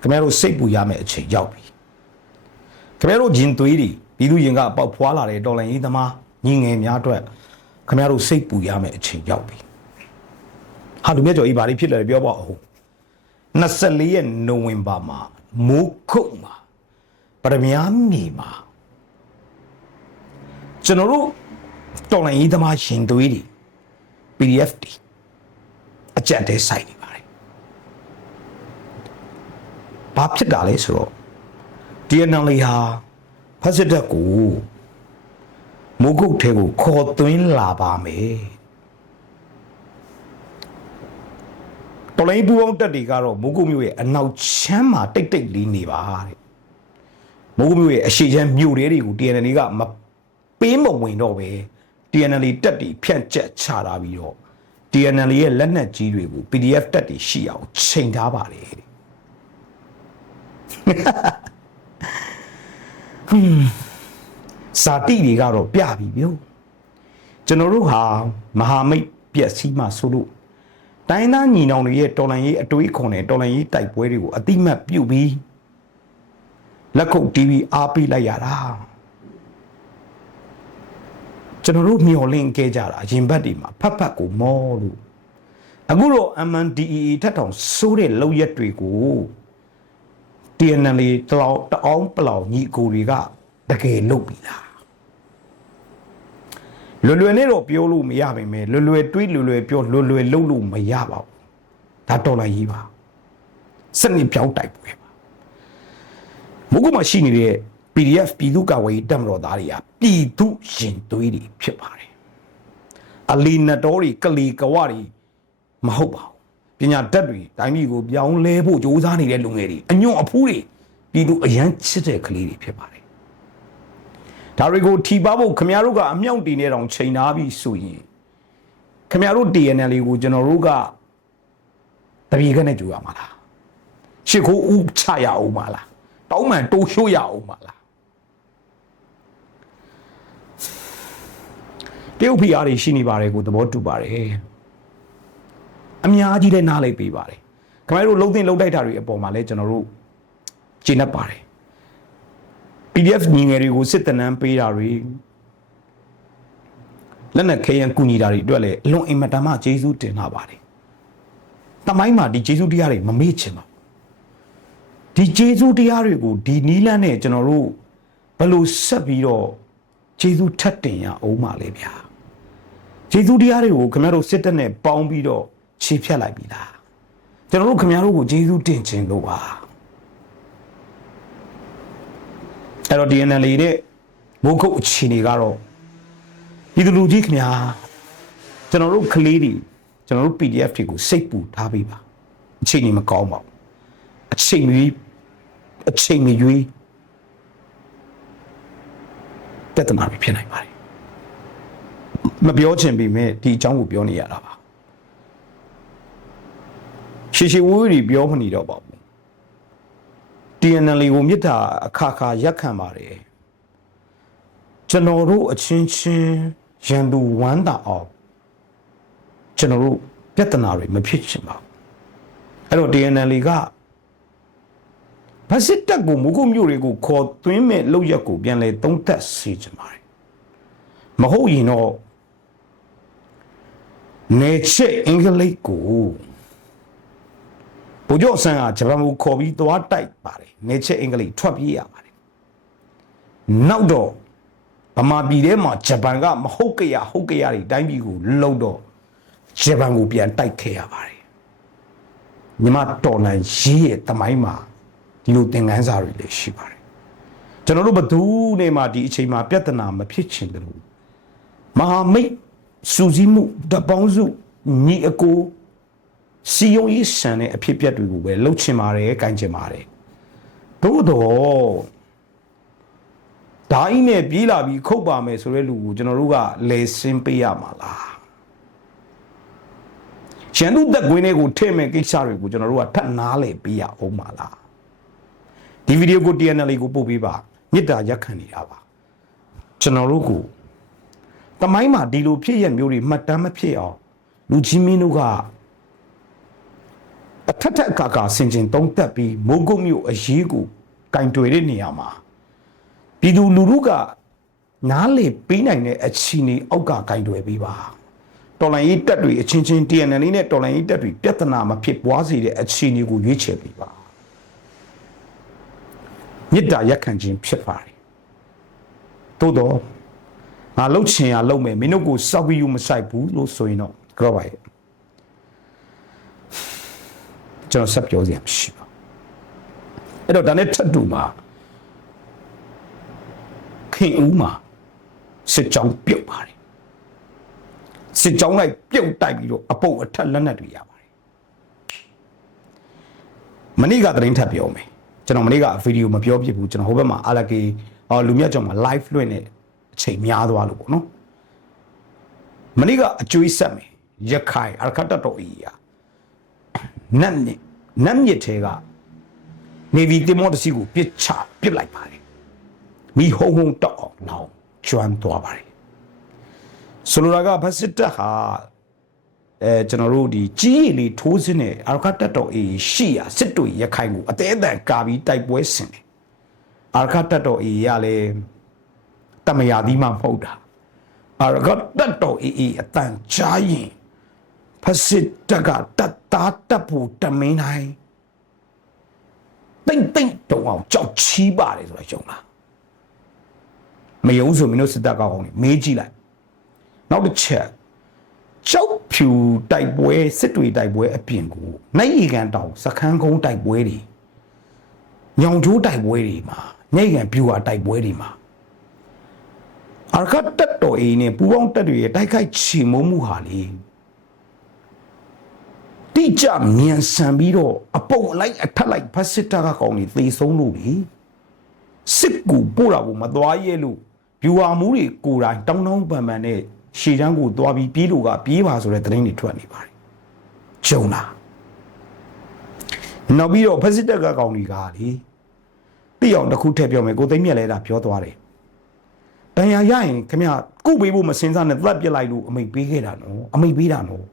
ခင်ဗျားတို့စိတ်ပူရမယ့်အချိန်ရောက်ပြီခင်ဗျားတို့ဂျင်သွေးတွေပြည်သူရင်ကပေါက်ဖွာလာတဲ့တော်လိုင်းရေးသမားညီငယ်များအတွက်ခင်ဗျားတို့စိတ်ပူရမယ့်အချိန်ရောက်ပြီဟာလူမြတ်ကျော်ကြီးဘာတွေဖြစ်လဲပြောပါဦး24ရက်နိုဝင်ဘာမှာမိုးခုတ်မှာပရမယာမြေမှာကျွန်တော်တို့တော်လိုင်းရေးသမားရှင်သွေးတွေ PDF တွေအကြက်တဲဆိုင်နေပါတယ်။ ဘာဖြစ်တာလဲဆိုတော့ DNL လေးဟာဖက်စစ်တပ်ကိုမိုးကုတ်ထဲကိုခေါ်သွင်းလာပါမယ်။တော်လိုင်းပူအောင်တက်တွေကတော့မိုးကုတ်မြို့ရဲ့အနောက်ချမ်းမှာတိတ်တိတ်လေးနေပါတဲ့။မိုးကုတ်မြို့ရဲ့အရှိချမ်းမြို့တွေတွေကို DNL ကမပေးမဝင်တော့ပဲ DNL တက်တွေဖြန့်ကျက်ချတာပြီးတော့ DNL ရဲ့လက်နက်ကြီးတွေကို PDF တက်တွေရှိအောင်ချိန်ထားပါတယ်တဲ့ ဟွန်းစာတိတွေကတော့ပြပြီမျိုးကျွန်တော်တို့ဟာမဟာမိတ်ပြက်စီးမှဆိုလို့တိုင်းသားညီနောင်တွေရဲ့တော်လန်ရေးအတွေးခွန်နဲ့တော်လန်ရေးတိုက်ပွဲတွေကိုအတိမတ်ပြုတ်ပြီးလက်ခုပ်တီးပြီးအားပေးလိုက်ရတာကျွန်တော်တို့မျော်လင့်ခဲ့ကြတာအရင်ဘက်တွေမှာဖတ်ဖတ်ကိုမောလို့အခုတော့ MNDEE ထက်တောင်စိုးတဲ့လောက်ရက်တွေကို TNL တလောင်တအောင်ပလောင်ညီကိုတွေကတကယ်လုပ်ပြီလားလွယ်လွယ်နဲ့တော့ပြောလို့မရပါမယ်လွယ်လွယ်တွေးလွယ်လွယ်ပြောလွယ်လွယ်လုပ်လို့မရပါဘူးဒါတော်လာကြီးပါစနစ်ပြောင်းတိုက်ပွဲပါမုကုမှာရှိနေတဲ့ PDF ပြည်သူ့ကာကွယ်ရေးတပ်မတော်သားတွေကပြည်သူရင်သွေးတွေဖြစ်ပါတယ်အလီနတော်တွေကလီကဝတွေမဟုတ်ပါဘူး ပညာတတ်တွေတိုင်းပြည်ကိုပြောင်းလဲဖို့ကြိုးစားနေတဲ့လူငယ်တွေအညွန့်အဖူးတွေပြည်သူအရန်ချစ်တဲ့ကလေးတွေဖြစ်ပါတယ်ဒါတွေကိုထီပါဖို့ခမရတို့ကအမြောက်တင်နေတောင်ချိန်ထားပြီးဆိုရင်ခမရတို့ TNL ကိုကျွန်တော်တို့ကတပြေခနဲ့ကြိုရမှာလားရှ िख ိုးဥချရအောင်မလားတောင်းမှန်တိုးရှိုးရအောင်မလားတရုတ်ဖီအားတွေရှိနေပါတယ်ကိုသဘောတူပါတယ် အများကြီးလည်းနားလိုက်ပေးပါတယ်ခင်ဗျားတို့လုံးသိလုံးတိုက်တာတွေအပေါ်မှာလည်းကျွန်တော်တို့ကျေနပ်ပါတယ် PDF ညီငယ်တွေကိုစစ်တနန်းပေးတာတွေလက်နက်ခဲယံကူညီတာတွေအတွက်လည်းအလွန်အင်မတန်မှကျေးဇူးတင်လာပါတယ်တမိုင်းမှာဒီကျေးဇူးတရားတွေမမေ့ချင်ပါဘူးဒီကျေးဇူးတရားတွေကိုဒီနီးလန်းနဲ့ကျွန်တော်တို့ဘယ်လိုဆက်ပြီးတော့ကျေးဇူးထပ်တင်ရအောင်ပါလေဗျာကျေးဇူးတရားတွေကိုခင်ဗျားတို့စစ်တပ်နဲ့ပေါင်းပြီးတော့ ခြေဖြတ်လိုက်ပြီလားကျွန်တော်တို့ခင်ဗျားတို့ကိုကျေးဇူးတင်ခြင်းလို့ပါအဲ့တော့ DNL နဲ့မိုးကုတ်အခြေအနေကတော့ပြည်သူလူကြီးခင်ဗျာကျွန်တော်တို့ကလေးတွေကျွန်တော်တို့ PDF တွေကိုစိတ်ပူထားပေးပါအချိန်ကြီးမကောင်းပါဘူးအချိန်ကြီးအချိန်ကြီးရွေးတက်တနာပဲဖြစ်နိုင်ပါတယ်မပြောချင်ပေမဲ့ဒီအကြောင်းကိုပြောနေရတာပါ ရှေရှေဝေးဝေးတွေပြောမနေတော့ပါဘူး TNL ကိုမြစ်တာအခါခါရက်ခံပါတယ်ကျွန်တော်တို့အချင်းချင်းရန်သူဝမ်းတာအောင်ကျွန်တော်တို့ပြဿနာတွေမဖြစ်ချင်ပါဘူးအဲ့တော့ TNL ကဗစစ်တက်ကိုမုကုမျိုးတွေကိုခေါ်သွင်းမဲ့လောက်ရက်ကိုပြန်လဲသုံးသက်စေချင်ပါတယ်မဟုတ်ရင်တော့နေချစ်အင်္ဂလိပ်ကို ဘိုးကျော်ဆန်းကဂျပန်ကိုခေါ်ပြီးသွားတိုက်ပါတယ်နေချစ်အင်္ဂလိပ်ထွက်ပြေးရပါတယ်နောက်တော့ဗမာပြည်ထဲမှာဂျပန်ကမဟုတ်ကြရဟုတ်ကြရတွေတိုင်းပြည်ကိုလုံတော့ဂျပန်ကိုပြန်တိုက်ခဲ့ရပါတယ်မြမတော်လန်ရေးရဲ့တမိုင်းမှာဒီလိုသင်ခန်းစာတွေလည်းရှိပါတယ်ကျွန်တော်တို့ဘသူနဲ့မှဒီအချိန်မှာပြဿနာမဖြစ်ချင်တယ်လို့မဟာမိတ်စူးစီးမှုတပေါင်းစုညီအကို စီယုံရေးဆန်တဲ့အဖြစ်အပျက်တွေကိုပဲလှုပ်ချင်ပါတယ်၊ကင်ချင်ပါတယ်သို့တော့ဓာကြီးနဲ့ပြေးလာပြီးခုတ်ပါမယ်ဆိုတဲ့လူကိုကျွန်တော်တို့ကလဲစင်းပေးရမှာလားရန်သူသက်ကွင်းတွေကိုထည့်မဲ့ကိစ္စတွေကိုကျွန်တော်တို့ကထပ်နားလေပေးရအောင်ပါလားဒီဗီဒီယိုကို TNL ကိုပို့ပေးပါမေတ္တာရက်ခံနေတာပါကျွန်တော်တို့ကိုတမိုင်းမှာဒီလိုဖြစ်ရမျိုးတွေမှတ်တမ်းမဖြစ်အောင်လူကြီးမင်းတို့က အအထက်ထက်အခါခါဆင်ခြင်သုံးသက်ပြီးမိုးကုတ်မြို့အရေးကိုကင်တွယ်တဲ့နေရာမှာပြည်သူလူထုကနားလေပေးနိုင်တဲ့အခြေအနေအောက်ကကင်တွယ်ပေးပါတော်လိုင်းရေးတက်တွေအချင်းချင်း TNL နဲ့တော်လိုင်းရေးတက်တွေပြဿနာမဖြစ်ပွားစေတဲ့အခြေအနေကိုရွေးချယ်ပေးပါမေတ္တာရက်ခံခြင်းဖြစ်ပါတယ်သို့တော့ငါလှုပ်ချင်ရလှုပ်မယ်မင်းတို့ကိုစောက်ပြီးယူမဆိုင်ဘူးလို့ဆိုရင်တော့ကြောက်ပါရဲ့ ကျွန်တော်ဆက်ပြောစရာမရှိပါဘူးအဲ့တော့ဒါနဲ့ထပ်တူမှာခင်ဦးမှာစစ်ကြောင်းပြုတ်ပါတယ်စစ်ကြောင်းလိုက်ပြုတ်တိုက်ပြီးတော့အပုတ်အထက်လက်နက်တွေရပါတယ်မနေ့ကသတင်းထပ်ပြောမယ်ကျွန်တော်မနေ့ကဗီဒီယိုမပြောဖြစ်ဘူးကျွန်တော်ဟိုဘက်မှာအာလကေအော်လူမြတ်ကျော်မှာ live လွှင့်နေအချိန်များသွားလို့ပေါ့နော်မနေ့ကအကျွေးဆက်မယ်ရခိုင်အရခတ်တတော်ကြီးอ่ะ နတ်မြစ်နတ်မြစ်ထဲကနေဗီတင်မောတစီကိုပြစ်ချပစ်လိုက်ပါတယ်မိဟုံဟုံတော့အောင်လောင်ကျွမ်းသွားပါတယ်ဆိုလိုတာကဘတ်စစ်တပ်ဟာအဲကျွန်တော်တို့ဒီကြီးရည်လေးထိုးစင်းနဲ့အရခတ်တတော်အေးရှိရစစ်တွေရခိုင်ကိုအသေးအတန်ကာပြီးတိုက်ပွဲဆင်တယ်အရခတ်တတော်အေးရလဲတမယာသီးမှမဟုတ်တာအရခတ်တတော်အေးအေးအတန်ချားရင် ဖစစ်တက်ကတတ်သားတက်ဖို့တမင်းတိုင်းတိမ့်တိမ့်တုံအောင်ကြောက်ချီးပါတယ်ဆိုတော့ယုံလားမယုံဆိုမင်းတို့စစ်တပ်ကောင်းအောင်လေမေးကြည့်လိုက်နောက်တစ်ချက်ကြောက်ဖြူတိုက်ပွဲစစ်တွေတိုက်ပွဲအပြင်ကိုနိုင်ရီကန်တောင်စခန်းကုန်းတိုက်ပွဲတွေညောင်ကျိုးတိုက်ပွဲတွေမှာညိတ်ကန်ပြူဟာတိုက်ပွဲတွေမှာအာခတ်တက်တော်အေးနဲ့ပူပေါင်းတက်တွေရဲ့တိုက်ခိုက်ချေမုံမှုဟာလေ တိကျမြန်ဆန်ပြီးတော့အပုံအလိုက်အထက်လိုက်ဖက်စစ်တာကကောင်းနေသေဆုံးလို့လေစစ်ကူပို့တာကိုမသွားရဲလို့ဗျူဟာမူးတွေကိုယ်တိုင်တောင်းတောင်းပန်ပန်နဲ့ရှေ့တန်းကိုသွားပြီးပြေးလို့ကပြေးပါဆိုတဲ့သတင်းတွေထွက်နေပါတယ်ဂျုံလားနောက်ပြီးတော့ဖက်စစ်တပ်ကကောင်းတွေကလေတိအောင်တစ်ခုထည့်ပြောမယ်ကိုသိမ့်မြက်လဲတာပြောသွားတယ်တန်ရာရရင်ခမကုပေးဖို့မစင်စားနဲ့သတ်ပြစ်လိုက်လို့အမိတ်ပေးခဲ့တာနော်အမိတ်ပေးတာနော်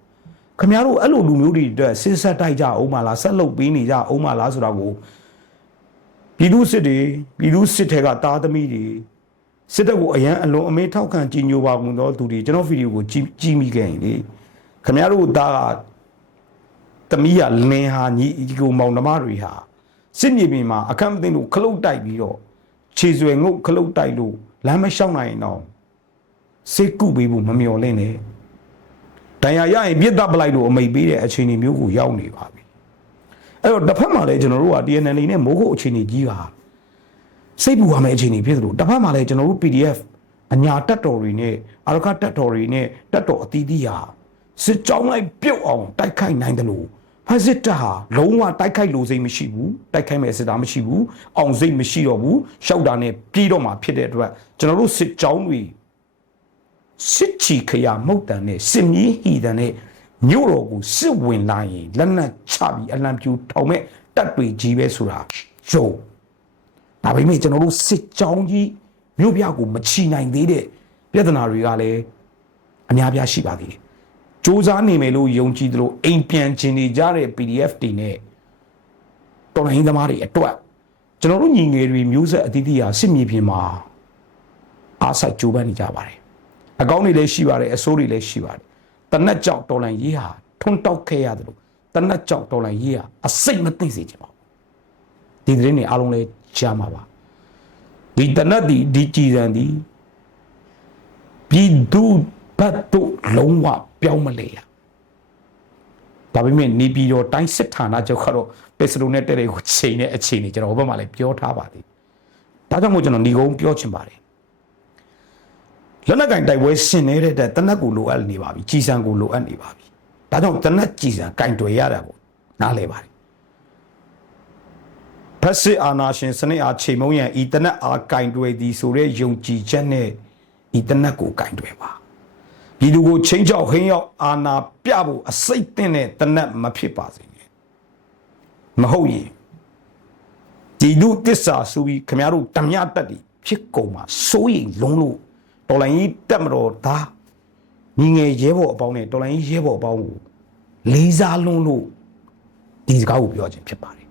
ခမတို့အဲ့လိုလူမျိုးတွေအတွက်စစ်ဆက်တိုက်ကြအောင်မလားဆက်လုပ်ပေးနေကြအောင်မလားဆိုတာကိုပြည်သူစစ်တွေပြည်သူစစ်တွေကတားသမီးတွေစစ်တပ်ကိုအရန်အလွန်အမေထောက်ခံကြည်ညိုပါကုန်သောသူတွေကျွန်တော်ဗီဒီယိုကိုကြည့်ကြည့်မိခဲ့ရင်လေခမတို့သားကသမီးရလင်းဟာညီကိုမောင်နှမတွေဟာစစ်မြေပြင်မှာအခမ်းမသိလို့ခလုတ်တိုက်ပြီးတော့ခြေဆွဲငုတ်ခလုတ်တိုက်လို့လမ်းမလျှောက်နိုင်ရင်တော့စိတ်ကုပေးဖို့မမျော်လင့်နဲ့ တန်ရာရရင်ပြစ်တပ်ပလိုက်လို့အမိတ်ပေးတဲ့အခြေအနေမျိုးကိုရောက်နေပါပြီအဲ့တော့တစ်ဖက်မှာလည်းကျွန်တော်တို့က TNL နဲ့မိုးကုတ်အခြေအနေကြီးကစိတ်ပူရမယ့်အခြေအနေဖြစ်သလိုတစ်ဖက်မှာလည်းကျွန်တော်တို့ PDF အညာတက်တော်တွေနဲ့အာရခတက်တော်တွေနဲ့တက်တော်အသီးသီးဟာစစ်ကြောင်းလိုက်ပြုတ်အောင်တိုက်ခိုက်နိုင်တယ်လို့ဖက်စစ်တပ်ဟာလုံးဝတိုက်ခိုက်လို့စိတ်မရှိဘူးတိုက်ခိုက်မဲ့စစ်သားမရှိဘူးအောင်စိတ်မရှိတော့ဘူးရှောက်တာနဲ့ပြေးတော့မှဖြစ်တဲ့အတွက်ကျွန်တော်တို့စစ်ကြောင်းတွေ စစ်ချီခရမုတ်တန်နဲ့စစ်မီးဟီတန်နဲ့မြို့တော်ကိုစစ်ဝင်လာရင်လက်နက်ချပြီးအလံပြူထောင်မဲ့တပ်တွေကြီးပဲဆိုတာဂျုံဒါပေမဲ့ကျွန်တော်တို့စစ်ကြောင်းကြီးမြို့ပြကိုမချီနိုင်သေးတဲ့ပြဿနာတွေကလည်းအများပြားရှိပါသေးတယ်။စူးစမ်းနေမယ်လို့ယုံကြည်သလိုအိမ်ပြန်ချင်နေကြတဲ့ PDF တွေနဲ့တော်လိုင်းသမားတွေအတွက်ကျွန်တော်တို့ညီငယ်တွေမျိုးဆက်အသီးသီးဟာစစ်မြေပြင်မှာအားစိုက်ကြိုးပမ်းနေကြပါတယ်။ အကောင်းတွေလည်းရှိပါတယ်အဆိုးတွေလည်းရှိပါတယ်။တနက်ကြောက်တော်လိုင်းရေးဟာထွန်းတောက်ခဲ့ရတယ်လို့တနက်ကြောက်တော်လိုင်းရေးဟာအစိတ်မသိစေချင်ပါဘူး။ဒီသတင်းတွေအားလုံးလည်းကြားမှာပါဒီတနတ်ဒီဒီကြည်စံဒီပြည်သူဘတ်တို့လုံးဝပြောင်းမလဲရဒါပေမဲ့နေပြည်တော်တိုင်းစစ်ဌာနချုပ်ကတော့ပက်စလိုနဲ့တဲ့တွေကိုချိန်တဲ့အခြေအနေကျွန်တော်ဟိုဘက်မှာလည်းပြောထားပါသေးဒါကြောင့်မို့ကျွန်တော်ညီကုန်းပြောချင်ပါတယ် လက်နက်ကင်တိုက်ပွဲဆင်နေတဲ့တဲ့တနတ်ကိုလိုအပ်နေပါပြီကြည်စံကိုလိုအပ်နေပါပြီဒါကြောင့်တနတ်ကြည်စံကင်တွယ်ရတာကိုနားလဲပါတယ်ဖက်စစ်အာနာရှင်စနစ်အားချိန်မုံရန်ဤတနက်အားကင်တွယ်သည်ဆိုတဲ့ယုံကြည်ချက်နဲ့ဤတနက်ကိုကင်တွယ်ပါပြည်သူကိုချင်းချောက်ဟင်းရောက်အာနာပြဖို့အစိတ်တင်တဲ့တနက်မဖြစ်ပါစေနဲ့မဟုတ်ရင်ဒီလူတစ္ဆာဆိုပြီးခမရတို့တမရတက်တယ်ဖြစ်ကုန်မှာစိုးရိမ်လုံးလို့ တော်လိုင်းကြီးတက်မတော်သားညီငယ်ရဲဘော်အပေါင်းနဲ့တော်လိုင်းကြီးရဲဘော်အပေါင်းကိုလေးစားလွန်းလို့ဒီစကားကိုပြောခြင်းဖြစ်ပါတယ်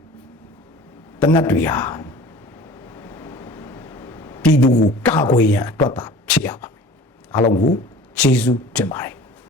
တနတ်တွေဟာပြည်သူကိုကာကွယ်ရန်အတွက်သာဖြစ်ရပါမယ်အားလုံးကိုကျေးဇူးတင်ပါတယ်